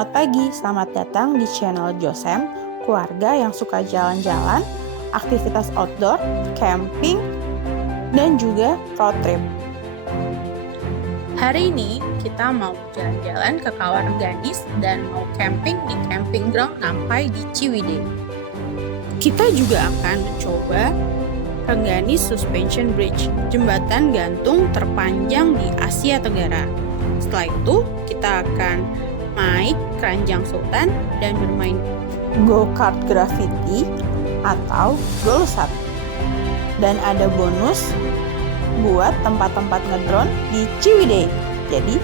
Selamat pagi, selamat datang di channel Josem, keluarga yang suka jalan-jalan, aktivitas outdoor, camping, dan juga road trip. Hari ini kita mau jalan-jalan ke Kawarengganis dan mau camping di camping ground Nampai di Ciwidey. Kita juga akan mencoba Rengganis Suspension Bridge, jembatan gantung terpanjang di Asia Tenggara. Setelah itu, kita akan naik Keranjang Sultan dan bermain go-kart graffiti atau golsat. Dan ada bonus buat tempat-tempat ngedrone di Ciwidey. Jadi,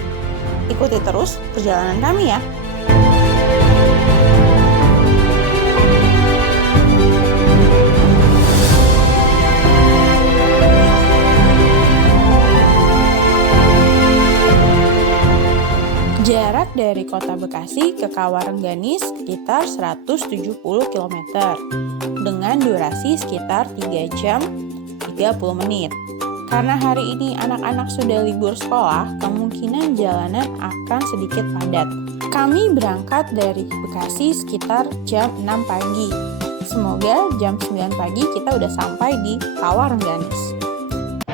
ikuti terus perjalanan kami ya. Jarak dari kota Bekasi ke Kawarengganis sekitar 170 km dengan durasi sekitar 3 jam 30 menit. Karena hari ini anak-anak sudah libur sekolah, kemungkinan jalanan akan sedikit padat. Kami berangkat dari Bekasi sekitar jam 6 pagi. Semoga jam 9 pagi kita udah sampai di Kawarengganis.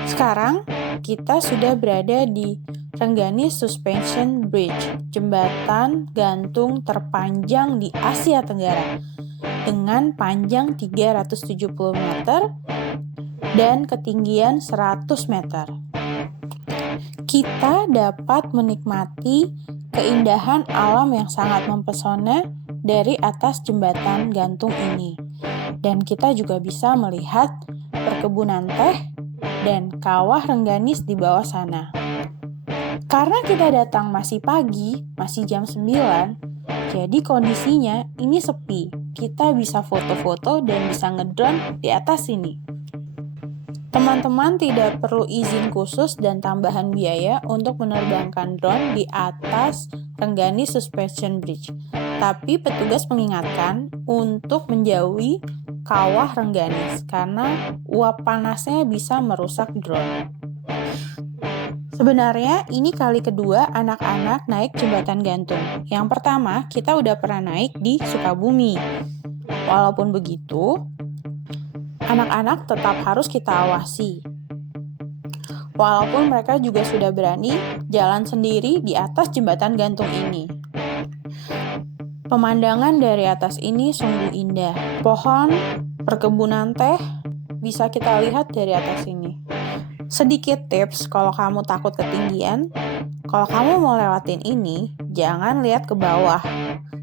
Sekarang kita sudah berada di Rengganis Suspension Bridge, jembatan gantung terpanjang di Asia Tenggara dengan panjang 370 meter dan ketinggian 100 meter. Kita dapat menikmati keindahan alam yang sangat mempesona dari atas jembatan gantung ini. Dan kita juga bisa melihat perkebunan teh dan kawah Rengganis di bawah sana. Karena kita datang masih pagi, masih jam 9, jadi kondisinya ini sepi. Kita bisa foto-foto dan bisa ngedrone di atas sini. Teman-teman tidak perlu izin khusus dan tambahan biaya untuk menerbangkan drone di atas Rengganis Suspension Bridge. Tapi petugas mengingatkan untuk menjauhi kawah Rengganis karena uap panasnya bisa merusak drone. Sebenarnya ini kali kedua anak-anak naik jembatan gantung. Yang pertama, kita udah pernah naik di Sukabumi. Walaupun begitu, anak-anak tetap harus kita awasi. Walaupun mereka juga sudah berani jalan sendiri di atas jembatan gantung ini. Pemandangan dari atas ini sungguh indah. Pohon, perkebunan teh bisa kita lihat dari atas ini. Sedikit tips kalau kamu takut ketinggian, kalau kamu mau lewatin ini, jangan lihat ke bawah,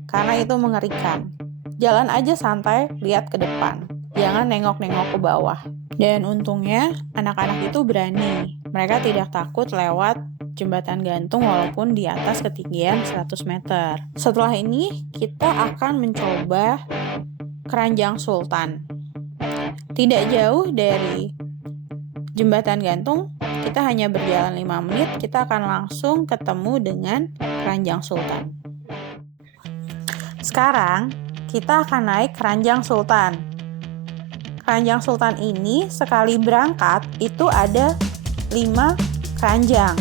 karena itu mengerikan. Jalan aja santai, lihat ke depan, jangan nengok-nengok ke bawah. Dan untungnya, anak-anak itu berani. Mereka tidak takut lewat jembatan gantung walaupun di atas ketinggian 100 meter. Setelah ini, kita akan mencoba Keranjang Sultan. Tidak jauh dari jembatan gantung, kita hanya berjalan 5 menit, kita akan langsung ketemu dengan Keranjang Sultan. Sekarang, kita akan naik Keranjang Sultan. Keranjang Sultan ini sekali berangkat itu ada 5 keranjang.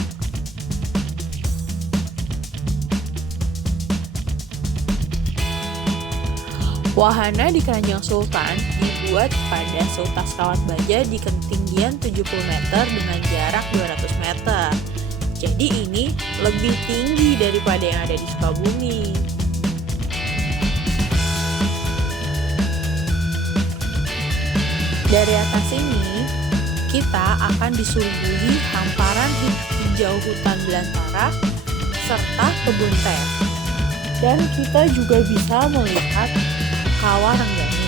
Wahana di Keranjang Sultan dibuat pada seutas kawat baja di ketinggian 70 meter dengan jarak 200 meter. Jadi ini lebih tinggi daripada yang ada di Sukabumi. Dari atas ini, kita akan disuguhi hamparan hijau hutan belantara serta kebun teh. Dan kita juga bisa melihat kawah Rengganis.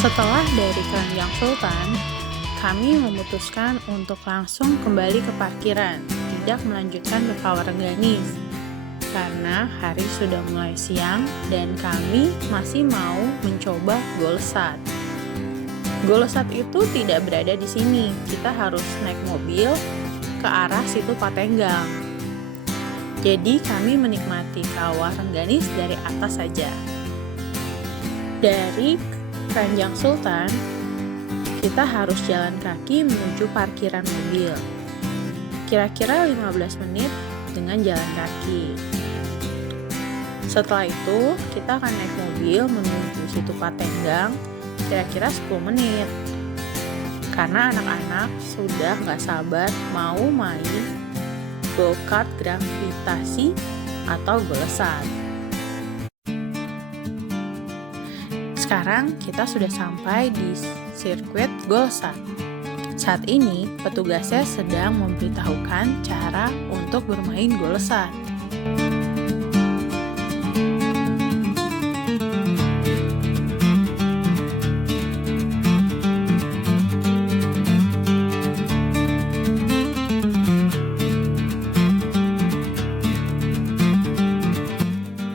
Setelah dari Keranjang Sultan, kami memutuskan untuk langsung kembali ke parkiran, tidak melanjutkan ke Kawarengganis. Karena hari sudah mulai siang dan kami masih mau mencoba golsat. Golesat itu tidak berada di sini. Kita harus naik mobil ke arah situ Patenggang. Jadi kami menikmati Kawah Rengganis dari atas saja. Dari Keranjang Sultan, kita harus jalan kaki menuju parkiran mobil. Kira-kira 15 menit dengan jalan kaki. Setelah itu, kita akan naik mobil menuju situ Patenggang kira-kira 10 menit. Karena anak-anak sudah nggak sabar mau main go-kart gravitasi atau golesat. Sekarang kita sudah sampai di sirkuit golesat. Saat ini, petugasnya sedang memberitahukan cara untuk bermain golesat.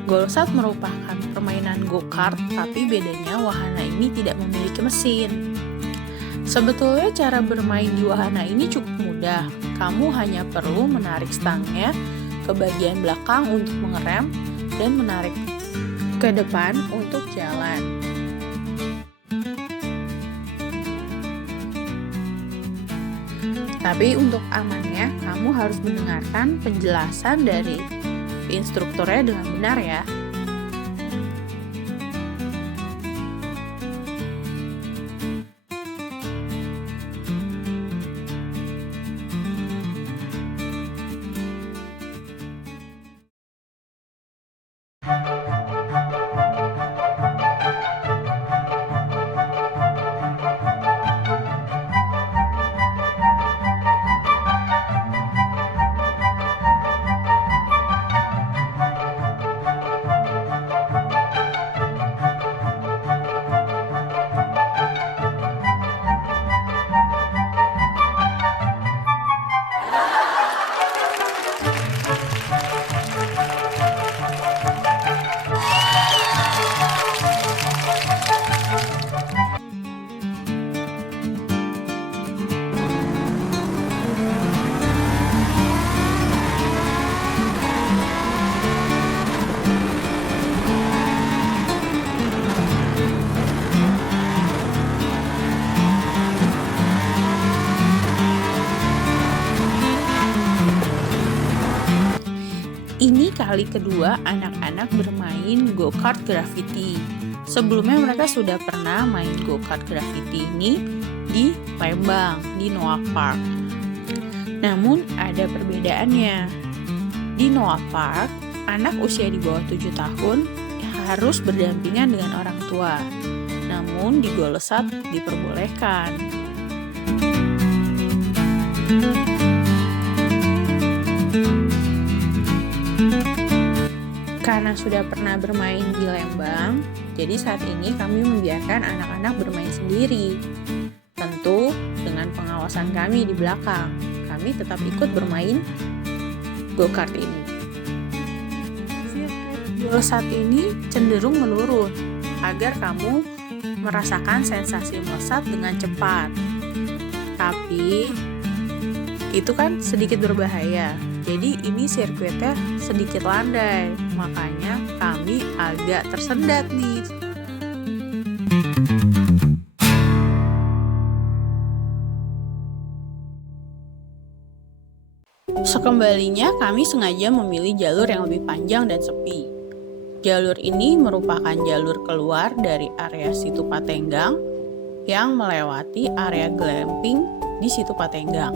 Golesat merupakan permainan go-kart, tapi bedanya wahana ini tidak memiliki mesin. Sebetulnya cara bermain di wahana ini cukup mudah. Kamu hanya perlu menarik stangnya ke bagian belakang untuk mengerem dan menarik ke depan untuk jalan. Tapi untuk amannya, kamu harus mendengarkan penjelasan dari instrukturnya dengan benar ya. Ini kali kedua anak-anak bermain go-kart graffiti. Sebelumnya mereka sudah pernah main go-kart graffiti ini di Lembang, di Noah Park. Namun ada perbedaannya. Di Noah Park, anak usia di bawah 7 tahun harus berdampingan dengan orang tua. Namun di golesat diperbolehkan. Karena sudah pernah bermain di Lembang, jadi saat ini kami membiarkan anak-anak bermain sendiri. Tentu dengan pengawasan kami di belakang, kami tetap ikut bermain go-kart ini. Golesat ini cenderung menurun agar kamu merasakan sensasi melesat dengan cepat. Tapi itu kan sedikit berbahaya. Jadi ini sirkuitnya sedikit landai, makanya kami agak tersendat nih. Sekembalinya kami sengaja memilih jalur yang lebih panjang dan sepi. Jalur ini merupakan jalur keluar dari area situ Patenggang yang melewati area glamping di situ Patenggang.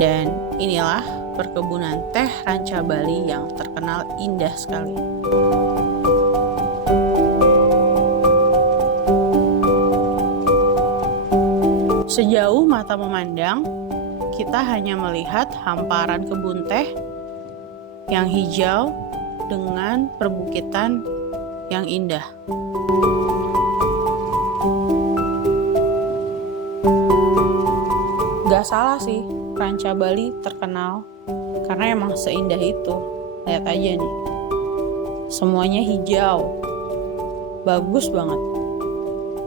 Dan inilah perkebunan teh Ranca Bali yang terkenal indah sekali. Sejauh mata memandang, kita hanya melihat hamparan kebun teh yang hijau dengan perbukitan yang indah. Gak salah sih, Ranca Bali terkenal karena emang seindah itu. Lihat aja nih, semuanya hijau, bagus banget.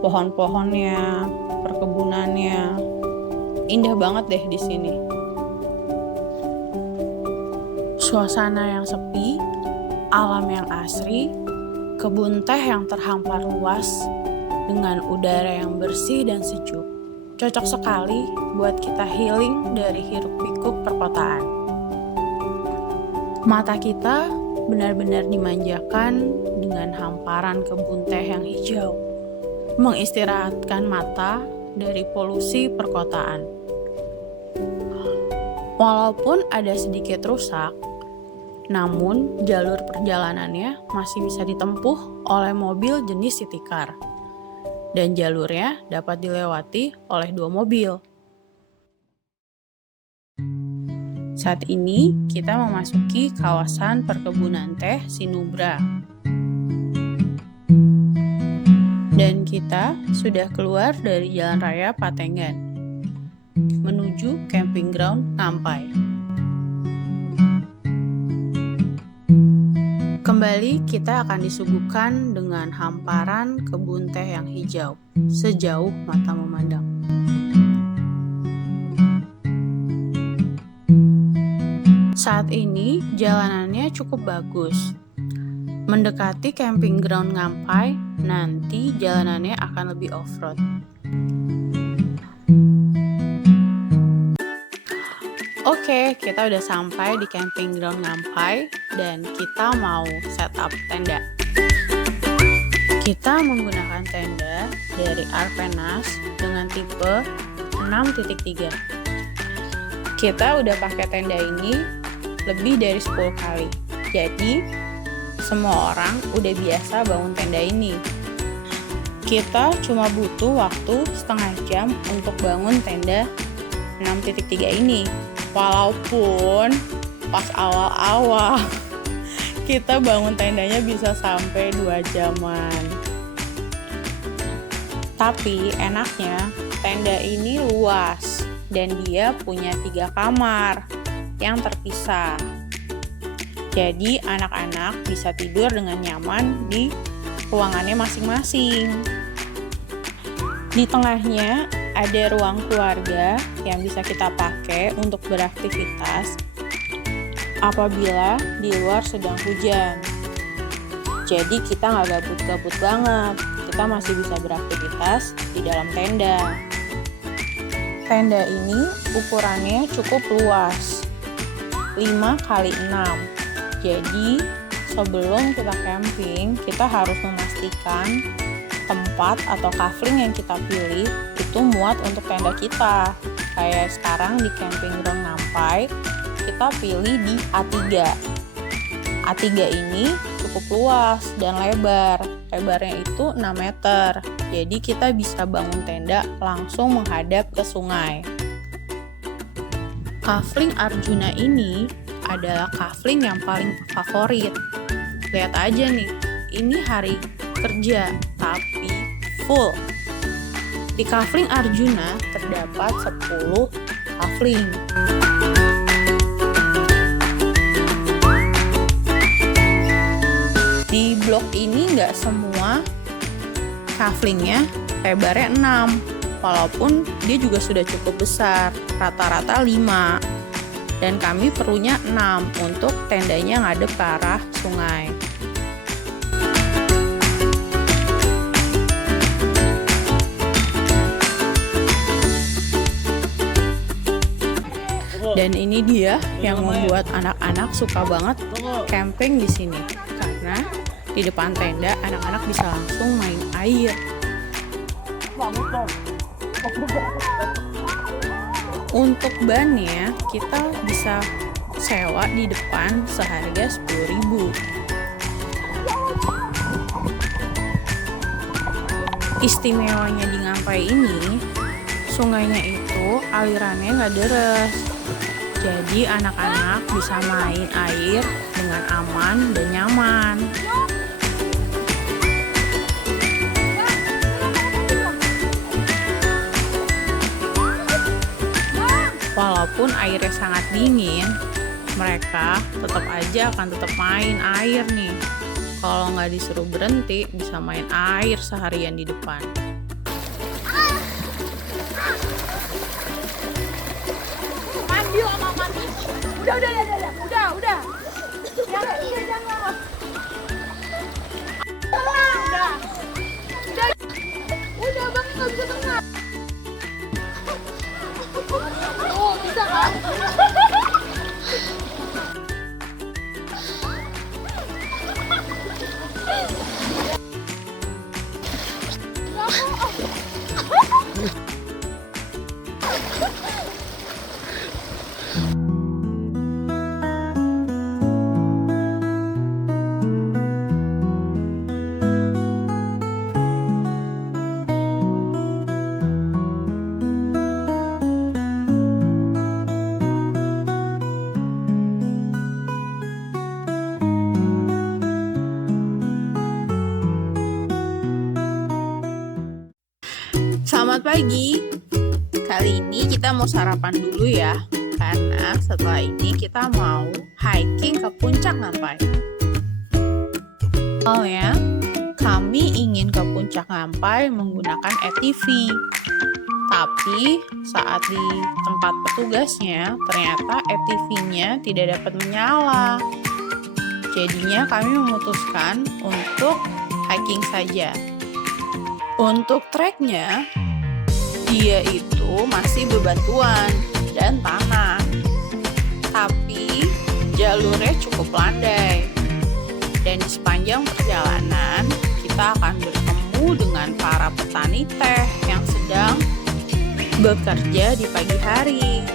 pohon-pohonnya, perkebunannya. Indah banget deh di sini. Suasana yang sepi, alam yang asri, kebun teh yang terhampar luas dengan udara yang bersih dan sejuk. Cocok sekali buat kita healing dari hiruk-pikuk perkotaan. Mata kita benar-benar dimanjakan dengan hamparan kebun teh yang hijau, mengistirahatkan mata dari polusi perkotaan. Walaupun ada sedikit rusak, namun jalur perjalanannya masih bisa ditempuh oleh mobil jenis city car, dan jalurnya dapat dilewati oleh 2 mobil. Saat ini kita memasuki kawasan perkebunan teh Sinubra. Dan kita sudah keluar dari Jalan Raya Patengan menuju camping ground Ngampai. Kembali kita akan disuguhkan dengan hamparan kebun teh yang hijau sejauh mata memandang. Saat ini jalanannya cukup bagus. Mendekati camping ground Ngampai, nanti jalanannya akan lebih off-road. Oke, kita udah sampai di camping ground Ngampai dan kita mau setup tenda. Kita menggunakan tenda dari Arpenas dengan tipe 6.3. Kita udah pakai tenda ini lebih dari 10 kali. Jadi, semua orang udah biasa bangun tenda ini. Kita cuma butuh waktu setengah jam untuk bangun tenda 6.3 ini. Walaupun pas awal-awal kita bangun tendanya bisa sampai 2 jaman. Tapi enaknya tenda ini luas dan dia punya 3 kamar yang terpisah. Jadi anak-anak bisa tidur dengan nyaman di ruangannya masing-masing. Di tengahnya ada ruang keluarga yang bisa kita pakai untuk beraktivitas apabila di luar sedang hujan. Jadi kita nggak gabut-gabut banget, kita masih bisa beraktivitas di dalam tenda. Tenda ini ukurannya cukup luas, 5x6. Jadi sebelum kita camping, kita harus memastikan tempat atau kafling yang kita pilih itu muat untuk tenda kita. Kayak sekarang di camping ground Ngampai, kita pilih di A3. A3 ini cukup luas dan lebar. Lebarnya itu 6 meter. Jadi kita bisa bangun tenda langsung menghadap ke sungai. Kafling Arjuna ini adalah kafling yang paling favorit. Lihat aja nih, ini hari kerja, tapi full. Di kafling Arjuna terdapat 10 kafling. Di blok ini nggak semua kaflingnya lebarnya 6, walaupun dia juga sudah cukup besar, rata-rata 5. Dan kami perlunya 6 untuk tendanya ngadep ke arah sungai. Dan ini dia yang membuat anak-anak suka banget camping di sini. Karena di depan tenda anak-anak bisa langsung main air. Untuk bannya kita bisa sewa di depan seharga 10.000. Istimewanya di Ngampai ini, sungainya itu alirannya nggak deras. Jadi anak-anak bisa main air dengan aman dan nyaman. Walaupun airnya sangat dingin, mereka tetap aja akan tetap main air nih. Kalau nggak disuruh berhenti, bisa main air seharian di depan. Udah. Jangan. Udah bang, nggak bisa tengah. Oh, bisa kan? Selamat pagi. Kali ini kita mau sarapan dulu ya, karena setelah ini kita mau hiking ke puncak Ngampai. Awalnya, kami ingin ke puncak Ngampai menggunakan ATV. Tapi saat di tempat petugasnya, ternyata ATV-nya tidak dapat menyala. Jadinya kami memutuskan untuk hiking saja. Untuk treknya, dia itu masih bebatuan dan tanah, tapi jalurnya cukup landai. Dan di sepanjang perjalanan, kita akan bertemu dengan para petani teh yang sedang bekerja di pagi hari.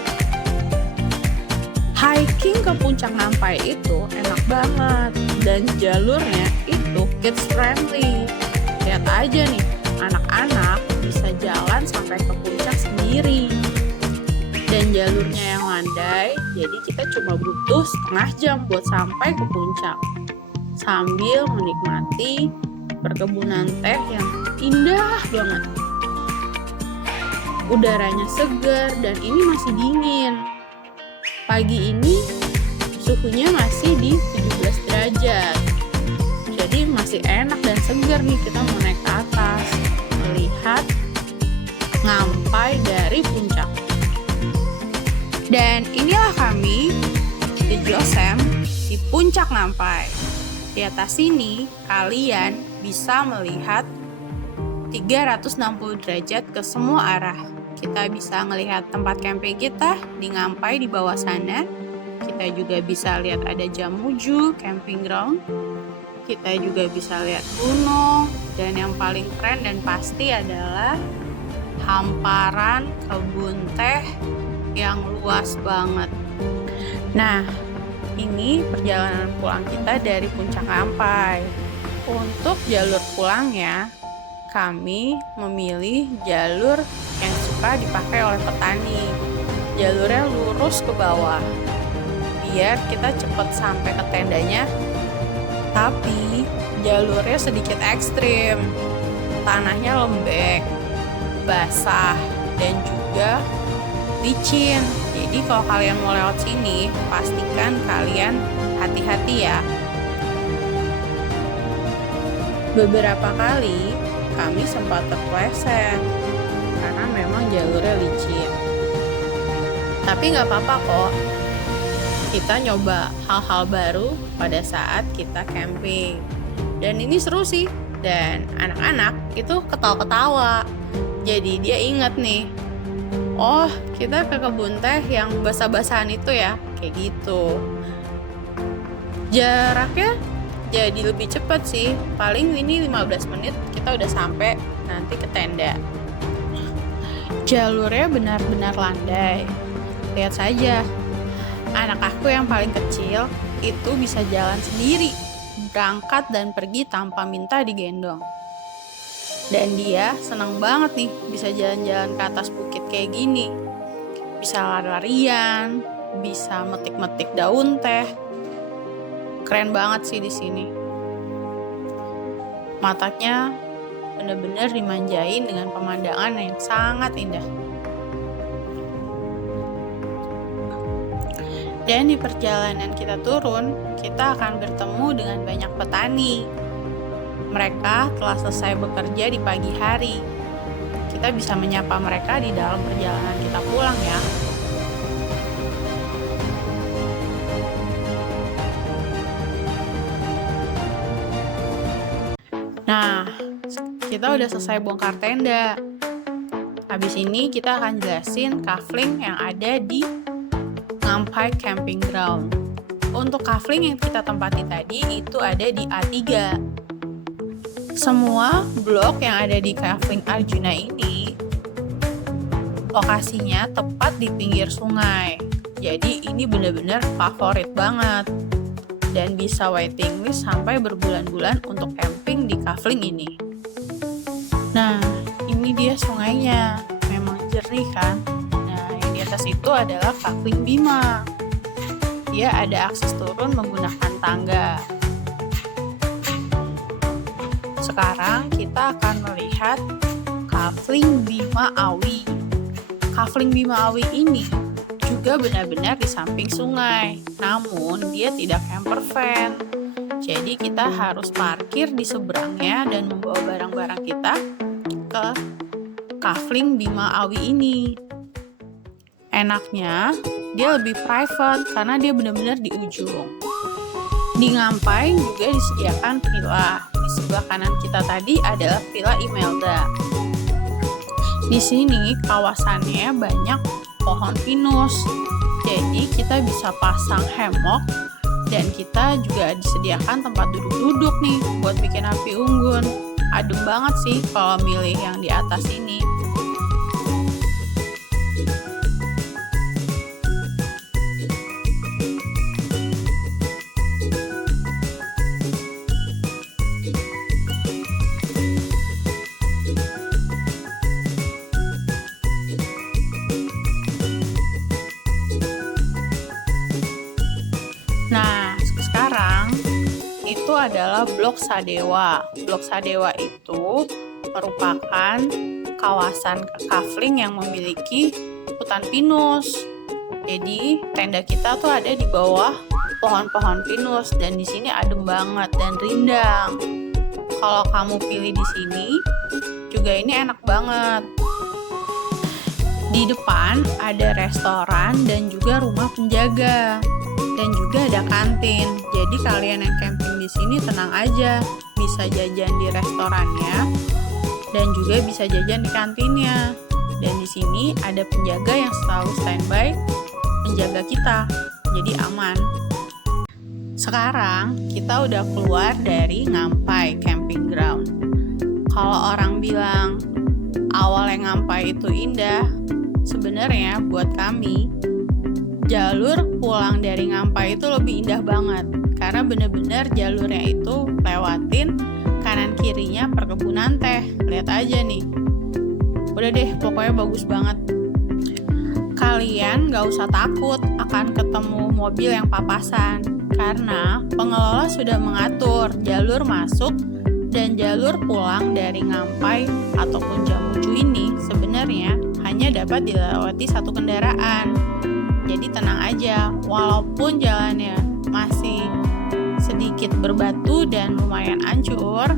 Hiking ke puncak Ngampai itu enak banget, dan jalurnya itu kids friendly. Lihat aja nih, anak-anak bisa jalan sampai ke puncak sendiri. Dan jalurnya yang landai, jadi kita cuma butuh setengah jam buat sampai ke puncak. Sambil menikmati perkebunan teh yang indah banget. Udaranya segar dan ini masih dingin. Pagi ini suhunya masih di 17 derajat. Jadi masih enak dan segar nih kita mau naik ke atas, melihat Ngampai dari puncak. Dan inilah kami di Josem di puncak Ngampai. Di atas sini kalian bisa melihat 360 derajat ke semua arah. Kita bisa melihat tempat camping kita di Ngampai di bawah sana. Kita juga bisa lihat ada Jamuju camping ground. Kita juga bisa lihat gunung, dan yang paling keren dan pasti adalah hamparan kebun teh yang luas banget. Nah, ini perjalanan pulang kita dari puncak Ngampai. Untuk jalur pulangnya, kami memilih jalur yang suka dipakai oleh petani. Jalurnya lurus ke bawah, biar kita cepat sampai ke tendanya. Tapi jalurnya sedikit ekstrim, tanahnya lembek, basah, dan juga licin. Jadi kalau kalian mau lewat sini, pastikan kalian hati-hati ya. Beberapa kali kami sempat terpleset karena memang jalurnya licin. Tapi nggak apa-apa kok. Kita nyoba hal-hal baru pada saat kita camping. Dan ini seru sih. Dan anak-anak itu ketawa-ketawa. Jadi dia ingat nih, oh kita ke kebun teh yang basah-basahan itu ya, kayak gitu. Jaraknya jadi lebih cepat sih. Paling ini 15 menit kita udah sampai nanti ke tenda. Jalurnya benar-benar landai. Lihat saja, anak aku yang paling kecil itu bisa jalan sendiri, berangkat dan pergi tanpa minta digendong. Dan dia senang banget nih bisa jalan-jalan ke atas bukit kayak gini. Bisa lari-larian, bisa metik-metik daun teh. Keren banget sih di sini. Matanya benar-benar dimanjain dengan pemandangan yang sangat indah. Dan di perjalanan kita turun, kita akan bertemu dengan banyak petani. Mereka telah selesai bekerja di pagi hari. Kita bisa menyapa mereka di dalam perjalanan kita pulang ya. Nah, kita udah selesai bongkar tenda. Habis ini kita akan jelasin kafling yang ada di Ngampai Camping Ground. Untuk kafling yang kita tempati tadi itu ada di A3. Semua blok yang ada di kafling Arjuna ini lokasinya tepat di pinggir sungai. Jadi ini benar-benar favorit banget. Dan bisa waiting list sampai berbulan-bulan untuk camping di kafling ini. Nah, ini dia sungainya. Memang jernih kan? Nah, yang di atas itu adalah kafling Bima. Dia ada akses turun menggunakan tangga. Sekarang kita akan melihat kafling Bima Awi. Kafling Bima Awi ini juga benar-benar di samping sungai, namun dia tidak camper van. Jadi kita harus parkir di seberangnya dan membawa barang-barang kita ke kafling Bima Awi ini. Enaknya dia lebih private karena dia benar-benar di ujung. Di Ngampai juga disediakan villa. Di sebelah kanan kita tadi adalah Villa Imelda. Di sini kawasannya banyak pohon pinus, jadi kita bisa pasang hammock dan kita juga disediakan tempat duduk-duduk nih buat bikin api unggun. Adem banget sih kalau milih yang di atas ini. Nah, sekarang itu adalah Blok Sadewa. Blok Sadewa itu merupakan kawasan kafling yang memiliki hutan pinus. Jadi, tenda kita tuh ada di bawah pohon-pohon pinus dan di sini adem banget dan rindang. Kalau kamu pilih di sini, juga ini enak banget. Di depan ada restoran dan juga rumah penjaga. Dan juga ada kantin. Jadi kalian yang camping di sini tenang aja, bisa jajan di restorannya dan juga bisa jajan di kantinnya. Dan di sini ada penjaga yang selalu standby menjaga kita. Jadi aman. Sekarang kita udah keluar dari Ngampai Camping Ground. Kalau orang bilang awalnya Ngampai itu indah, sebenarnya buat kami jalur pulang dari Ngampai itu lebih indah banget karena bener-bener jalurnya itu lewatin kanan kirinya perkebunan teh. Lihat aja nih, udah deh, pokoknya bagus banget. Kalian gak usah takut akan ketemu mobil yang papasan karena pengelola sudah mengatur jalur masuk dan jalur pulang dari Ngampai ataupun Jamuju ini sebenarnya hanya dapat dilewati satu kendaraan. Jadi tenang aja, walaupun jalannya masih sedikit berbatu dan lumayan hancur,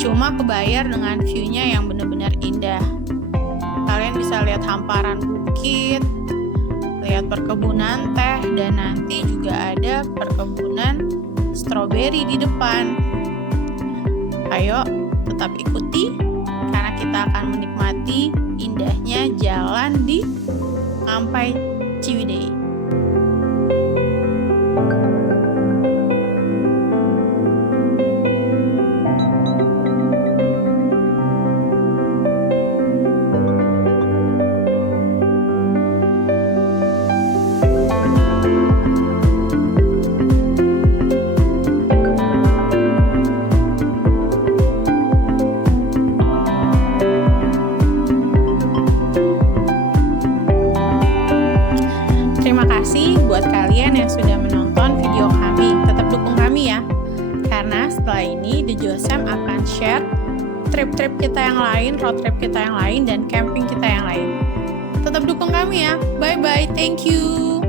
cuma kebayar dengan view-nya yang benar-benar indah. Kalian bisa lihat hamparan bukit, lihat perkebunan teh, dan nanti juga ada perkebunan stroberi di depan. Ayo, tetap ikuti, karena kita akan menikmati indahnya jalan di Ngampai Ciwidey. Terima kasih buat kalian yang sudah menonton video kami. Tetap dukung kami ya. Karena setelah ini The Josem akan share trip-trip kita yang lain, road trip kita yang lain, dan camping kita yang lain. Tetap dukung kami ya. Bye-bye. Thank you.